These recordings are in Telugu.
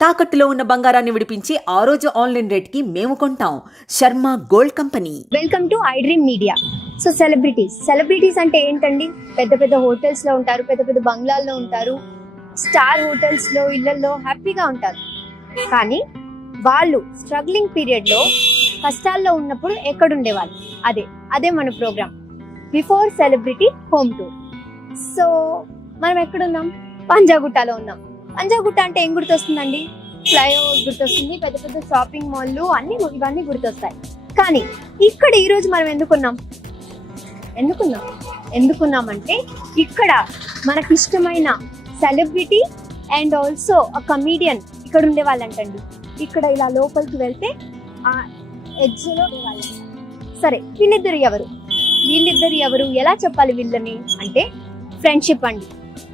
తాకట్టులో ఉన్న బంగారాన్ని విడిపించి ఆ రోజు ఆన్లైన్ రేట్కి మేము కొంటాం. Sharma gold company. Welcome to I dream media. So celebrities celebrities అంటే ఏంటండి? పెద్ద పెద్ద హోటల్స్లో ఉంటారు పెద్ద పెద్ద బంగ్లాల్లో ఉంటారు స్టార్ హోటల్స్లో ఇళ్ళలో హ్యాపీగా ఉంటారు. కానీ వాళ్ళు స్ట్రగ్లింగ్ పీరియడ్లో కష్టాల్లో ఉన్నప్పుడు ఎక్కడుండేవాళ్ళు? అదే అదే మన programme. Before celebrity home tour. So మనం ఎక్కడున్నాం? పంజాగుట్టలో ఉన్నాం. పంజాగుట్ట అంటే ఏం గుర్తొస్తుందండి? ఫ్లైఓవర్ గుర్తొస్తుంది పెద్ద పెద్ద షాపింగ్ మాల్లు అన్ని ఇవన్నీ గుర్తొస్తాయి. కానీ ఇక్కడ ఈ రోజు మనం ఎందుకున్నాం? ఎందుకున్నాం? ఎందుకున్నామంటే ఇక్కడ మనకి ఇష్టమైన సెలబ్రిటీ అండ్ ఆల్సో ఆ కమీడియన్ ఇక్కడ ఉండే వాళ్ళంటండి ఇక్కడ ఇలా లోపలికి వెళ్తే ఆ ఎడ్జ్లో ఉండేవాళ్ళంట సరే వీళ్ళిద్దరు ఎవరు? వీళ్ళిద్దరు ఎవరు? ఎలా చెప్పాలి వీళ్ళని? అంటే ఫ్రెండ్షిప్ అండి.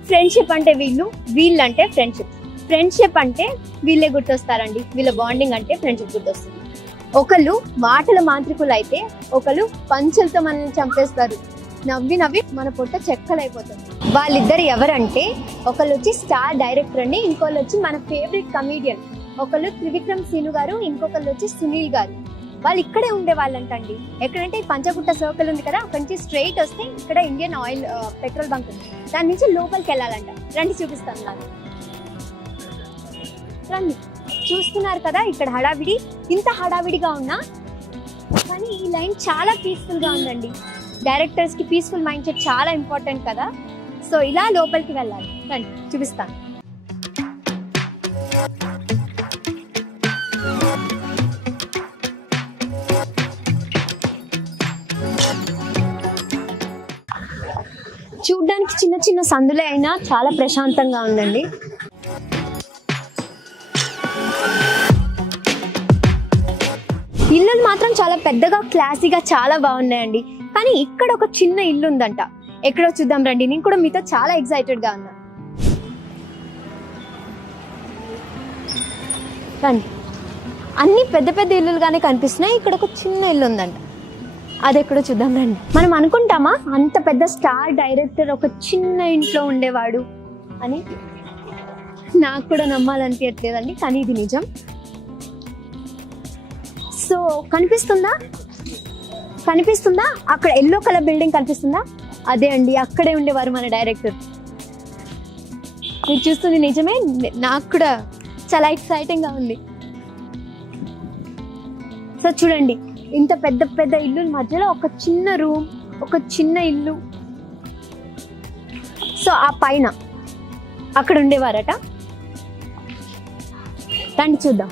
ఫ్రెండ్షిప్ అంటే వీళ్ళు వీళ్ళంటే ఫ్రెండ్షిప్ ఫ్రెండ్షిప్ అంటే వీళ్ళే గుర్తొస్తారండి. వీళ్ళ బాండింగ్ అంటే ఫ్రెండ్షిప్ గుర్తొస్తుంది. ఒకళ్ళు మాటల మాంత్రికులు అయితే ఒకళ్ళు పంచులతో మనల్ని చంపేస్తారు. నవ్వి నవ్వి మన పొట్ట చెక్కలైపోతుంది. వాళ్ళిద్దరు ఎవరంటే ఒకళ్ళు వచ్చి స్టార్ డైరెక్టర్ అండి ఇంకోళ్ళు వచ్చి మన ఫేవరెట్ కమీడియన్ ఒకళ్ళు త్రివిక్రమ్ సీను గారు ఇంకొకళ్ళు వచ్చి సునీల్ గారు. వాళ్ళు ఇక్కడే ఉండే వాళ్ళంటండి ఎక్కడంటే పంచగుట్ట సర్కిల్ ఉంది కదా అక్కడి నుంచి స్ట్రైట్ వస్తే ఇక్కడ ఇండియన్ ఆయిల్ పెట్రోల్ బంక్ ఉంది. దాని నుంచి లోపలికి వెళ్ళాలంట. రండి చూపిస్తాను నాకు రండి. చూస్తున్నారు కదా ఇక్కడ హడావిడి. ఇంత హడావిడిగా ఉన్నా కానీ ఈ లైన్ చాలా పీస్ఫుల్గా ఉందండి. డైరెక్టర్స్కి పీస్ఫుల్ మైండ్ సెట్ చాలా ఇంపార్టెంట్ కదా. సో ఇలా లోపలికి వెళ్ళాలి. రండి చూపిస్తాను. చిన్న చిన్న సందులే అయినా చాలా ప్రశాంతంగా ఉందండి. ఇల్లులు మాత్రం చాలా పెద్దగా క్లాసీగా చాలా బాగున్నాయండి. కానీ ఇక్కడ ఒక చిన్న ఇల్లు ఉందంట ఎక్కడో చూద్దాం రండి. నేను కూడా మీతో చాలా ఎక్సైటెడ్గా ఉన్నా. రండి. అన్ని పెద్ద పెద్ద ఇల్లులుగానే కనిపిస్తున్నాయి. ఇక్కడ ఒక చిన్న ఇల్లు ఉందంట అది ఎక్కడో చూద్దాం రండి. మనం అనుకుంటామా? అంత పెద్ద స్టార్ డైరెక్టర్ ఒక చిన్న ఇంట్లో ఉండేవాడు అని నాకు కూడా నమ్మాలనిపించట్లేదండి కానీ ఇది నిజం. సో కనిపిస్తుందా? కనిపిస్తుందా? అక్కడ ఎల్లో కలర్ బిల్డింగ్ కనిపిస్తుందా? అదే అండి అక్కడే ఉండేవారు మన డైరెక్టర్. మీరు చూస్తుంది నిజమే నాకు కూడా చాలా ఎక్సైటింగ్గా ఉంది. సో చూడండి. ఇంత పెద్ద పెద్ద ఇల్లు మధ్యలో ఒక చిన్న రూమ్ ఒక చిన్న ఇల్లు. సో ఆ పైన అక్కడ ఉండేవారట. రండి చూద్దాం.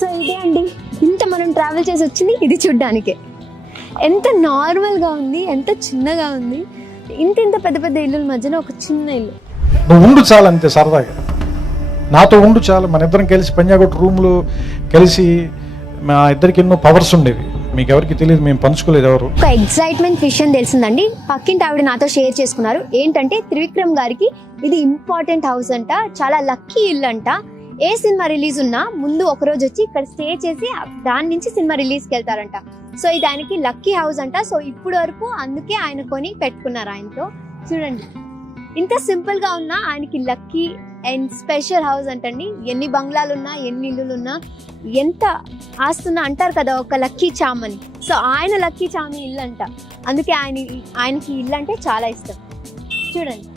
సో ఇదే అండి. ఇంత మనం ట్రావెల్ చేసి వచ్చింది ఇది చూడ్డానికే. ఎంత నార్మల్గా ఉంది ఎంత చిన్నగా ఉంది. ఇంత ఇంత పెద్ద పెద్ద ఇల్లుల మధ్యన ఒక చిన్న ఇల్లు. నువ్వు ఉండు చాలు అంతే సరదాగా. నాతో ఉండు చాలు. మన ఇద్దరం కలిసి పంజాగొట్టు రూమ్లో కలిసి మా ఇద్దరికి ఎన్నో పవర్స్ ఉండేవి. మీకు ఎవరికి తెలియదు మేము పంచుకోలేదు ఎవరు. ఒక ఎగ్జైట్మెంట్ విషయం తెలిసిందండి. పక్కింటి ఆవిడ నాతో షేర్ చేసుకున్నారు. ఏంటంటే త్రివిక్రమ్ గారికి ఇది ఇంపార్టెంట్ హౌస్ అంట చాలా లక్కీ ఇల్లు అంట. ఏ సినిమా రిలీజ్ ఉన్నా ముందు ఒక రోజు వచ్చి ఇక్కడ స్టే చేసి దాని నుంచి సినిమా రిలీజ్కి వెళ్తారంట. సో ఇది ఆయనకి లక్కీ హౌస్ అంట. సో ఇప్పుడు వరకు అందుకే ఆయన కొని పెట్టుకున్నారు ఆయనతో. చూడండి. ఇంత సింపుల్గా ఉన్నా ఆయనకి లక్కీ అండ్ స్పెషల్ హౌస్ అంటండి. ఎన్ని బంగ్లాలు ఉన్నా ఎన్ని ఇల్లులు ఉన్నా ఎంత ఆస్తున్నా అంటారు కదా ఒక లక్కీ చామ్ అని సో ఆయన లక్కీ చామి ఇల్లు అంట అందుకే ఆయన ఆయనకి ఇల్లు అంటే చాలా ఇష్టం. చూడండి.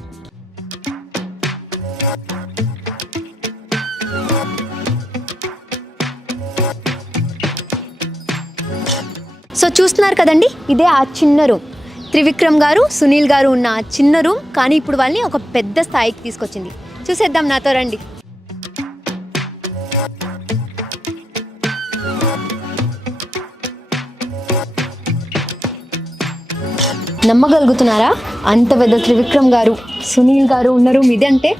సో చూస్తున్నారు కదండి? ఇదే ఆ చిన్న రూమ్ త్రివిక్రమ్ గారు సునీల్ గారు ఉన్న చిన్న రూమ్ కానీ ఇప్పుడు వాళ్ళని ఒక పెద్ద స్థాయికి తీసుకొచ్చింది. చూసేద్దాం నాతో రండి. నమ్మగలుగుతున్నారా? అంత పెద్ద త్రివిక్రమ్ గారు సునీల్ గారు ఉన్న రూమ్ ఇదంటే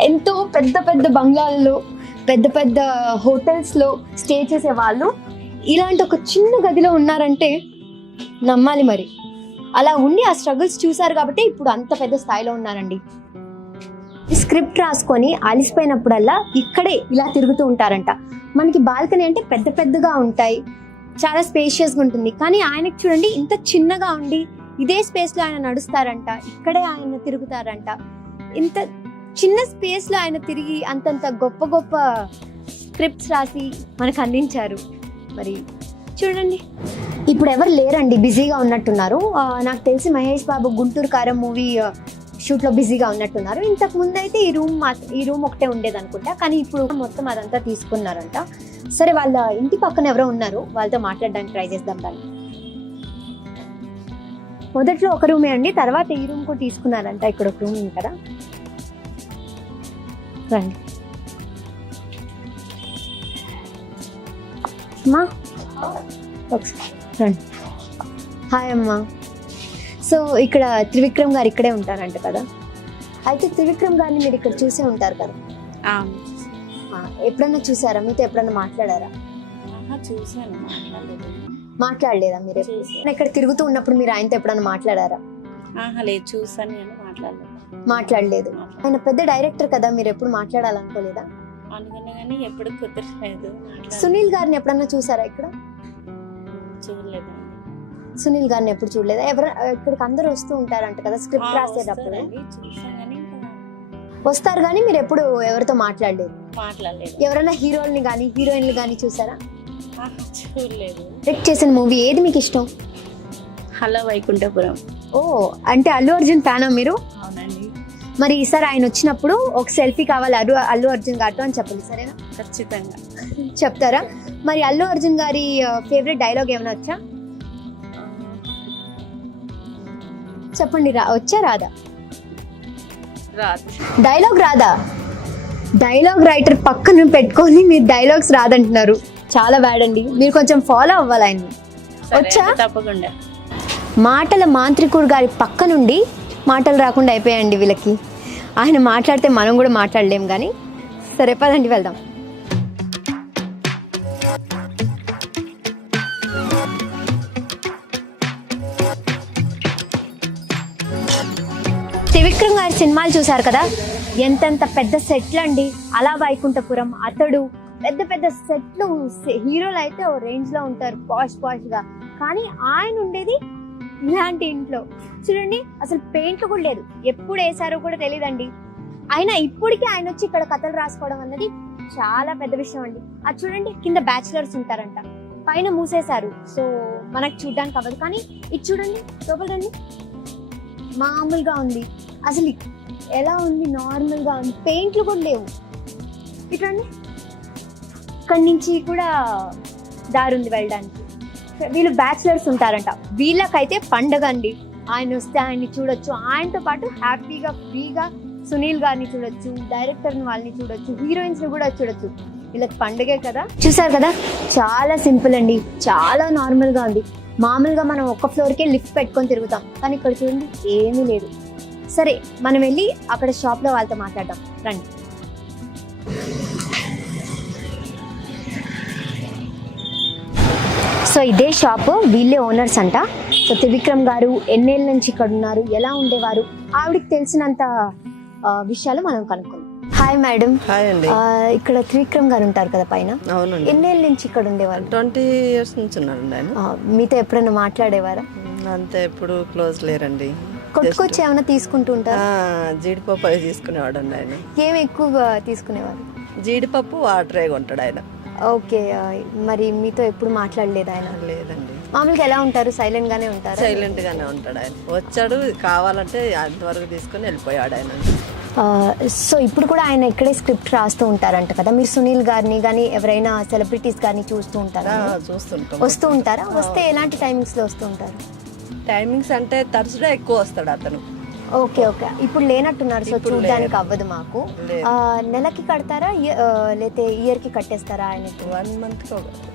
ఎంతో పెద్ద పెద్ద బంగ్లాల్లో పెద్ద పెద్ద హోటల్స్లో స్టే చేసే వాళ్ళు ఇలాంటి ఒక చిన్న గదిలో ఉన్నారంటే నమ్మాలి మరి. అలా ఉండి ఆ స్ట్రగుల్స్ చూశారు కాబట్టి ఇప్పుడు అంత పెద్ద స్థాయిలో ఉన్నారండి. స్క్రిప్ట్ రాసుకొని అలిసిపోయినప్పుడల్లా ఇక్కడే ఇలా తిరుగుతూ ఉంటారంట. మనకి బాల్కనీ అంటే పెద్ద పెద్దగా ఉంటాయి. చాలా స్పేషియస్గా ఉంటుంది. కానీ ఆయనకి చూడండి ఇంత చిన్నగా ఉండి ఇదే స్పేస్లో ఆయన నడుస్తారంట. ఇక్కడే ఆయన తిరుగుతారంట. ఇంత చిన్న స్పేస్లో ఆయన తిరిగి అంతంత గొప్ప గొప్ప స్క్రిప్ట్స్ రాసి మనకు అందించారు. మరి చూడండి. ఇప్పుడు ఎవరు లేరండి బిజీగా ఉన్నట్టున్నారు. నాకు తెలిసి మహేష్ బాబు గుంటూరు కారం మూవీ షూట్లో బిజీగా ఉన్నట్టున్నారు. ఇంతకు ముందు అయితే ఈ రూమ్ ఈ రూమ్ ఒకటే ఉండేది అనుకుంటా కానీ ఇప్పుడు మొత్తం అదంతా తీసుకున్నారంట. సరే వాళ్ళ ఇంటి పక్కన ఎవరో ఉన్నారు వాళ్ళతో మాట్లాడడానికి ట్రై చేద్దాం దాన్ని. మొదట్లో ఒక రూమే అండి తర్వాత ఈ రూమ్ కూడా తీసుకున్నారంట ఇక్కడ ఒక రూమ్ ఉంది కదా. రండి. మా ఒకసారి రండి హాయ్ అమ్మా. సో ఇక్కడ త్రివిక్రమ్ గారు ఇక్కడే ఉంటారంట కదా? అయితే త్రివిక్రమ్ గారిని మీరు ఇక్కడ చూసే ఉంటారు కదా? ఎప్పుడన్నా చూసారా? మీతో ఎప్పుడన్నా మాట్లాడారా? చూశాను. మాట్లాడలేదు మీరు ఎప్పుడు? చూసాను. ఇక్కడ తిరుగుతూ ఉన్నప్పుడు మీరు ఆయనతో ఎప్పుడన్నా మాట్లాడారా? లేదు. చూసాను నేను. మాట్లాడలేదు. మాట్లాడలేదు. మాట్లాడ- ఆయన పెద్ద డైరెక్టర్ కదా మీరు ఎప్పుడు మాట్లాడాలనుకోలేదా? అనుకున్నా కానీ ఎప్పుడు కుదరలేదు. సునీల్ గారిని ఎప్పుడన్నా చూసారా ఇక్కడ? చూడలేదు సునీల్ గారిని ఎప్పుడు చూడలేదా? ఎవరు ఇక్కడికి అందరూ వస్తూ ఉంటారంట కదా స్క్రిప్ట్ రాసేటప్పుడు. కానీ వస్తారు కానీ మీరు ఎప్పుడు ఎవరితో మాట్లాడలేదు? మాట్లాడలేదు. ఎవరైనా హీరోల్ని కానీ హీరోయిన్లు కానీ చూసారా? చూడలేదు. డైరెక్ట్ చేసిన మూవీ ఏది మీకు ఇష్టం? హలో వైకుంఠపురం. ఓ అంటే అల్లు అర్జున్ ఫ్యానా మీరు? అవునండి. మరి ఈసారి ఆయన వచ్చినప్పుడు ఒక సెల్ఫీ కావాలి అల్లు అల్లు అర్జున్ గారితో అని చెప్పండి సరేనా? ఖచ్చితంగా. చెప్తారా? మరి అల్లు అర్జున్ గారి ఫేవరెట్ డైలాగ్ ఏమైనా వచ్చా? చెప్పండి రా వచ్చా రాదా? డైలాగ్ రాదా? డైలాగ్ రైటర్ పక్కన పెట్టుకొని మీరు డైలాగ్స్ రాదంటున్నారు. చాలా బ్యాడ్ అండి. మీరు కొంచెం ఫాలో అవ్వాలి ఆయన్ని. సరే వచ్చా? తప్పకుండా. మాటల మాంత్రికుడు గారి పక్క నుండి మాటలు రాకుండా అయిపోయాయండి వీళ్ళకి. ఆయన మాట్లాడితే మనం కూడా మాట్లాడలేం కానీ. సరే పదండి వెళ్దాం. విక్రమ్ గారి సినిమాలు చూసారు కదా? ఎంతెంత పెద్ద సెట్లు అండి అలా వైకుంఠపురం అతడు పెద్ద పెద్ద సెట్లు హీరోలు అయితే ఓ రేంజ్లో ఉంటారు పాష్ పాష్గా కానీ ఆయన ఉండేది ఇలాంటి ఇంట్లో. చూడండి అసలు పెయింట్లు కూడా లేదు. ఎప్పుడు వేసారో కూడా తెలియదండి అయినా ఇప్పటికీ ఆయన వచ్చి ఇక్కడ కథలు రాసుకోవడం అన్నది చాలా పెద్ద విషయం అండి. అది చూడండి కింద బ్యాచిలర్స్ ఉంటారంట. పైన మూసేశారు. సో మనకు చూడడానికి అవ్వదు. కానీ ఇది చూడండి లోపలండి మామూలుగా ఉంది. అసలు ఎలా ఉంది నార్మల్గా ఉంది? పెయింట్లు కూడా లేవు. ఇట్లండి ఇక్కడి నుంచి కూడా దారి ఉంది వెళ్ళడానికి. వీళ్ళు బ్యాచిలర్స్ ఉంటారంట. వీళ్ళకైతే పండగ అండి. ఆయన వస్తే ఆయన్ని చూడొచ్చు. ఆయనతో పాటు హ్యాపీగా ఫ్రీగా సునీల్ గారిని చూడొచ్చు డైరెక్టర్ని వాళ్ళని చూడొచ్చు హీరోయిన్స్ని కూడా చూడొచ్చు. వీళ్ళకి పండగే కదా. చూసారు కదా? చాలా సింపుల్ అండి. చాలా నార్మల్గా ఉంది. మామూలుగా మనం ఒక్క ఫ్లోర్కే లిఫ్ట్ పెట్టుకొని తిరుగుతాం. కానీ ఇక్కడ చూడండి ఏమీ లేదు. సరే మనం వెళ్ళి అక్కడ షాప్లో వాళ్ళతో మాట్లాడదాం. రండి. సో ఇదే షాప్ వీళ్ళే ఓనర్స్ అంట. సో త్రివిక్రమ్ గారు ఎన్నేళ్ళ నుంచి ఇక్కడ ఉన్నారు ఎలా ఉండేవారు? ఆవిడకి తెలిసినంత విషయాలు మనం కనుక్కుందాం. హాయ్ మేడం హాయ్ అండి. ఇక్కడ త్రివిక్రమ్ గారు ఉంటారు కదా పైన. అవునండి. ఎన్నేళ్ళ నుంచి ఇక్కడ ఉండేవారు? ట్వంటీ ఇయర్స్ నుంచి ఉన్నారండి ఆయన. ఆ, మీతో ఎప్పుడైనా మాట్లాడేవారా? అంతే ఎప్పుడు క్లోజ్ లేరండి. కొట్టుకొచ్చి ఏమైనా తీసుకుంటూ ఉంటారు? జీడిపప్పు అవి తీసుకునేవాడు అండి ఆయన. ఏమి ఎక్కువగా తీసుకునేవారు? జీడిపప్పు వాటరే కొంటాడు ఆయన. ఓకే ఆ, మరి మీతో ఎప్పుడు మాట్లాడలేదు ఆయన? లేదండి. మామూలుగా ఎలా ఉంటారు? సైలెంట్ గానే ఉంటారు? సైలెంట్ గానే ఉంటాడు ఆయన. వచ్చాడు కావాలంటే అంతవరకు తీసుకొని వెళ్ళిపోయాడు ఆయన. సో ఇప్పుడు కూడా ఆయన ఇక్కడే స్క్రిప్ట్ రాస్తూ ఉంటారంట కదా. మీరు సునీల్ గారిని కానీ ఎవరైనా సెలబ్రిటీస్ గారిని చూస్తూ ఉంటారా? ఆ, చూస్తుంటాం. వస్తూ ఉంటారా? వస్తే ఎలాంటి టైమింగ్స్లో వస్తూ ఉంటారు? టైమింగ్స్ అంటే తరచుగా ఎక్కువ వస్తాడు అతను. Okay okay. ఇప్పుడు లేనట్టున్నారు. సో చూడడానికి. అవ్వదు మాకు. నెలకి కడతారా? లేతే ఇయర్కి కట్టేస్తారా ఆయనకి? వన్ మంత్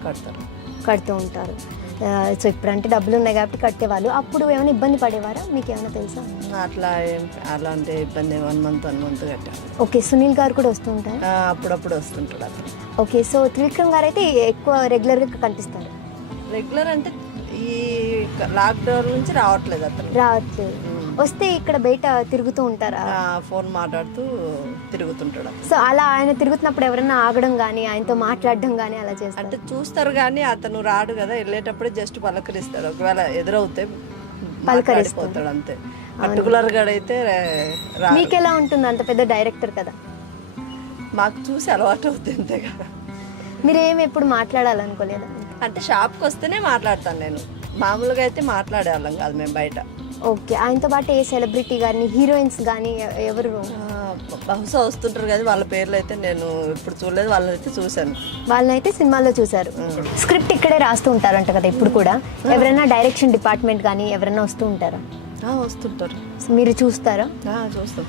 కడతారు. కడుతూ ఉంటారు. సో ఇప్పుడంటే డబ్బులు ఉన్నాయి కాబట్టి కట్టేవాళ్ళు. అప్పుడు ఏమైనా ఇబ్బంది పడేవారా? మీకు ఏమైనా తెలుసా అట్లా అలాంటి ఇబ్బంది వన్ మంత్ వన్ మంత్ కట్టారు ఓకే సునీల్ గారు కూడా వస్తూ ఉంటారు ఆ, అప్పుడప్పుడు వస్తుంటాడు అతను. ఓకే సో త్రివిక్రమ్ గారు అయితే ఎక్కువ రెగ్యులర్గా కనిపిస్తారు. రెగ్యులర్ అంటే ఈ లాక్డౌన్ నుంచి రావట్లేదు అతను. రావట్లేదు. వస్తే ఇక్కడ బయట తిరుగుతూ ఉంటారా? ఆ, ఫోన్ మాట్లాడుతూ తిరుగుతుంటాడు సో అలా ఆయన తిరుగుతున్నప్పుడు ఎవరైనా ఆగడం కానీ ఆయనతో మాట్లాడడం కానీ అలా చేస్తారు? అంటే చూస్తారు కానీ అతను రాడు కదా వెళ్ళేటప్పుడు జస్ట్ పలకరిస్తాడు. ఒకవేళ ఎదురవుతే పలకరిస్తాడు. అంతే. పర్టికులర్గా అయితే మీకు ఎలా ఉంటుంది అంత పెద్ద డైరెక్టర్ కదా? మాకు చూసి అలవాటు అవుతుంది అంతే కదా. మీరు ఏమి ఎప్పుడు మాట్లాడాలనుకోలేదా? అంటే షాప్కి వస్తేనే మాట్లాడతాను నేను. మామూలుగా అయితే మాట్లాడేవాళ్ళం కాదు మేము బయట. ఓకే. ఆయనతో పాటు ఏ సెలబ్రిటీ కానీ హీరోయిన్స్ కానీ ఎవరు? బహుశా వస్తుంటారు కదా వాళ్ళ పేర్లు అయితే నేను ఇప్పుడు చూడలేదు వాళ్ళని అయితే చూశాను. వాళ్ళనైతే సినిమాల్లో చూసారు స్క్రిప్ట్ ఇక్కడే రాస్తూ ఉంటారంట కదా ఇప్పుడు కూడా. ఎవరైనా డైరెక్షన్ డిపార్ట్మెంట్ కానీ ఎవరైనా వస్తూ ఉంటారా? వస్తుంటారు. మీరు చూస్తారా? చూస్తాం.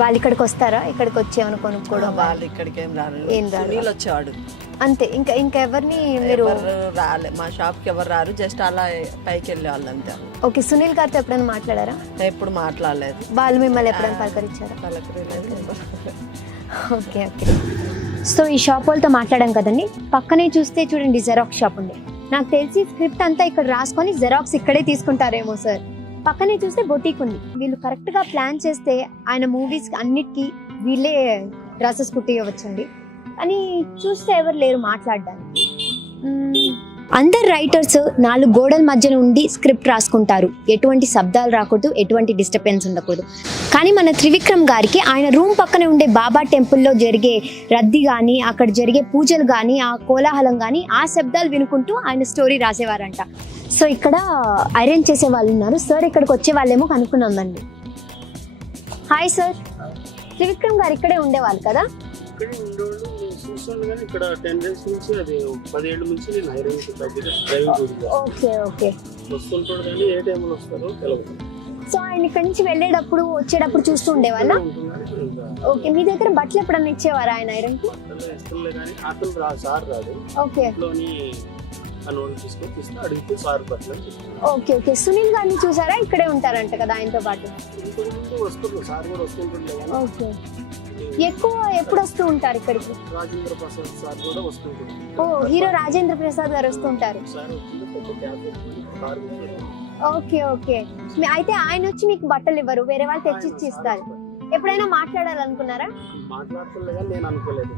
వాళ్ళు ఇక్కడికి వస్తారా? ఇక్కడికి వచ్చి ఏమైనా కొనుక్కోవడం వాళ్ళు ఇక్కడికి ఏం రాలేదు ఏం రారు. సునీల్ వచ్చేవాడు అంతే ఇంకా ఇంకా ఎవరిని మీరు ఎవరు రాలే మా షాప్కి ఎవరు రారు జస్ట్ అలా పైకి వెళ్ళే వాళ్ళు అంతే. ఓకే సునీల్ గారితో ఎప్పుడైనా మాట్లాడారా? ఎప్పుడు మాట్లాడలేదు. వాళ్ళు మిమ్మల్ని ఎప్పుడైనా పలకరించారా? Okay okay. సో ఈ షాప్ వాళ్ళతో మాట్లాడాం కదండి. పక్కనే చూస్తే చూడండి జెరాక్స్ షాప్ ఉంది. నాకు తెలిసి స్క్రిప్ట్ అంతా ఇక్కడ రాసుకొని జెరాక్స్ ఇక్కడే తీసుకుంటారేమో సార్. పక్కనే చూస్తే బొటీక్ ఉంది. వీళ్ళు కరెక్ట్గా ప్లాన్ చేస్తే ఆయన మూవీస్ అన్నిటికీ వీళ్ళే డ్రెస్సెస్ కుట్టియవచ్చండి అని చూస్తే ఎవరు లేరు మాట్లాడడానికి. అందరు రైటర్స్ నాలుగు గోడల మధ్యన ఉండి స్క్రిప్ట్ రాసుకుంటారు. ఎటువంటి శబ్దాలు రాకూడదు ఎటువంటి డిస్టర్బెన్స్ ఉండకూడదు. కానీ మన త్రివిక్రమ్ గారికి ఆయన రూమ్ పక్కనే ఉండే బాబా టెంపుల్లో జరిగే రద్దీ కానీ అక్కడ జరిగే పూజలు కానీ ఆ కోలాహలం కానీ ఆ శబ్దాలు వినుకుంటూ ఆయన స్టోరీ రాసేవారంట. సో ఇక్కడ అరేంజ్ చేసే వాళ్ళు ఉన్నారు. సార్ ఇక్కడికి వచ్చే వాళ్ళేమో కనుక్కున్నామండి హాయ్ సార్ త్రివిక్రమ్ గారు ఇక్కడే ఉండేవాళ్ళు కదా? ఇక్కడ కానీ టెన్ డేస్ నుంచి అది పదిహేడు నుంచి నేను ఐరన్ డ్రైవింగ్ ఓకే ఓకే. వస్తుంటాడు కానీ ఏ టైంలో వస్తారో తెలియదు సో ఆయన ఇక్కడి నుంచి వెళ్ళేటప్పుడు వచ్చేటప్పుడు చూస్తూ ఉండేవాళ్ళ? ఓకే మీ దగ్గర బట్టలు ఎప్పుడన్నా ఇచ్చేవారా ఆయన రాదు. ఓకే. Okay okay. సునీల్ గారిని చూసారా? ఇక్కడే ఉంటారంట కదా ఆయనతో పాటు. ఓకే. ఎక్కువ ఎప్పుడు వస్తూ ఉంటారు ఇక్కడికి? రాజేంద్ర ప్రసాద్ సార్ కూడా వస్తుంటుంది ఓ హీరో రాజేంద్ర ప్రసాద్ గారు వస్తూ ఉంటారు. సార్ వచ్చింది పెద్ద క్యాబ్ పెట్టుకుని కార్ మీద వెళ్ళాం. ఓకే. ఓకే అయితే ఆయన వచ్చి మీకు బట్టలు ఇవ్వరు వేరే వాళ్ళు తెచ్చి ఇచ్చి ఇస్తారు ఎప్పుడైనా మాట్లాడాలనుకున్నారా? నేను అనుకోలేదు.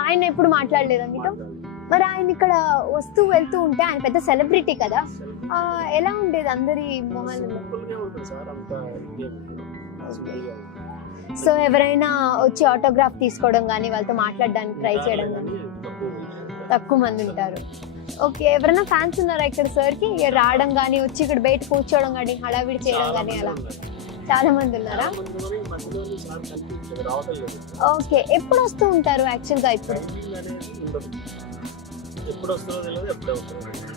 ఆయన ఎప్పుడు మాట్లాడలేదా మీతో? మరి ఆయన ఇక్కడ వస్తూ వెళ్తూ ఉంటే ఆయన పెద్ద సెలబ్రిటీ కదా. ఎలా ఉండేది అందరి మొహాలలో సో ఎవరైనా వచ్చి ఆటోగ్రాఫ్ తీసుకోవడం కానీ వాళ్ళతో మాట్లాడడానికి ట్రై చేయడం కానీ తక్కువ మంది ఉంటారు. ఓకే ఎవరైనా ఫ్యాన్స్ ఉన్నారా ఇక్కడ సార్కి? రావడం కానీ వచ్చి ఇక్కడ బయట కూర్చోవడం కానీ హడావిడి చేయడం కానీ అలా. చాలా మంది ఉన్నారా. ఓకే ఎప్పుడు వస్తూ ఉంటారు యాక్చువల్గా ఇప్పుడు.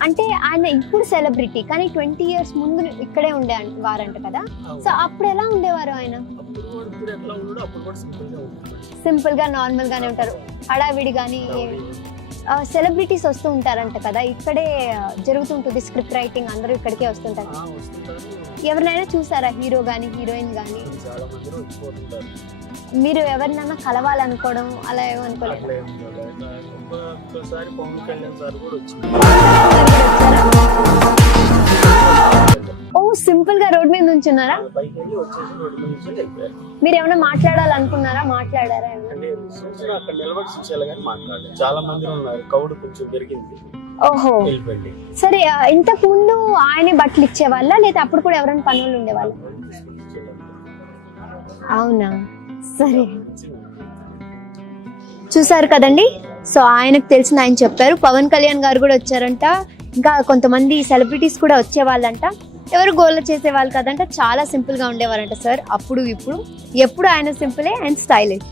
అంటే ఆయన ఇప్పుడు సెలబ్రిటీ కానీ ట్వంటీ ఇయర్స్ ముందు ఇక్కడే ఉండే వారంట కదా? సో అప్పుడు ఎలా ఉండేవారు ఆయన? అప్పుడు కూడా ఇప్పుడు ఎట్లా ఉన్నాడో అప్పుడు కూడా సింపుల్గా ఉంటుంది సింపుల్గా నార్మల్ గానే ఉంటారు. హడావిడి కానీ సెలబ్రిటీస్ వస్తూ ఉంటారంట కదా ఇక్కడే జరుగుతుంటుంది స్క్రిప్ట్ రైటింగ్ అందరూ ఇక్కడికే వస్తుంటారు. ఆ, వస్తుంటారు. ఎవరినైనా చూసారా? హీరో గానీ హీరోయిన్ గానీ? చాలా మంది వచ్చిపోతుంటారు మీరు ఎవరినైనా కలవాలనుకోవడం అలా ఏమనుకోలేదు అట్లా పవన్ కళ్యాణ్ సార్ కూడా వచ్చింది. సింపుల్గా రోడ్ మీద వెళ్ళిపోయారు. మీరు ఏమైనా మాట్లాడాలనుకున్నారా మాట్లాడారా చాలా మంది ఉన్నారు. కౌడు కొంచెం పెరిగింది. ఓహో. సరే ఇంతకు ముందు ఆయనే బట్టలు ఇచ్చేవాళ్ళ? లేదా అప్పుడు కూడా ఎవరైనా పనులు ఉండేవాళ్ళ? అవునా? సరే. చూసారు కదండి? సో ఆయనకు తెలిసిన ఆయన చెప్పారు. పవన్ కళ్యాణ్ గారు కూడా వచ్చారంట. ఇంకా కొంతమంది సెలబ్రిటీస్ కూడా వచ్చేవాళ్ళంట. ఎవరు గోల చేసేవాళ్ళు కదంట చాలా సింపుల్గా ఉండేవారంట సార్. అప్పుడు ఇప్పుడు ఎప్పుడు ఆయన సింపులే అండ్ స్టైలిష్.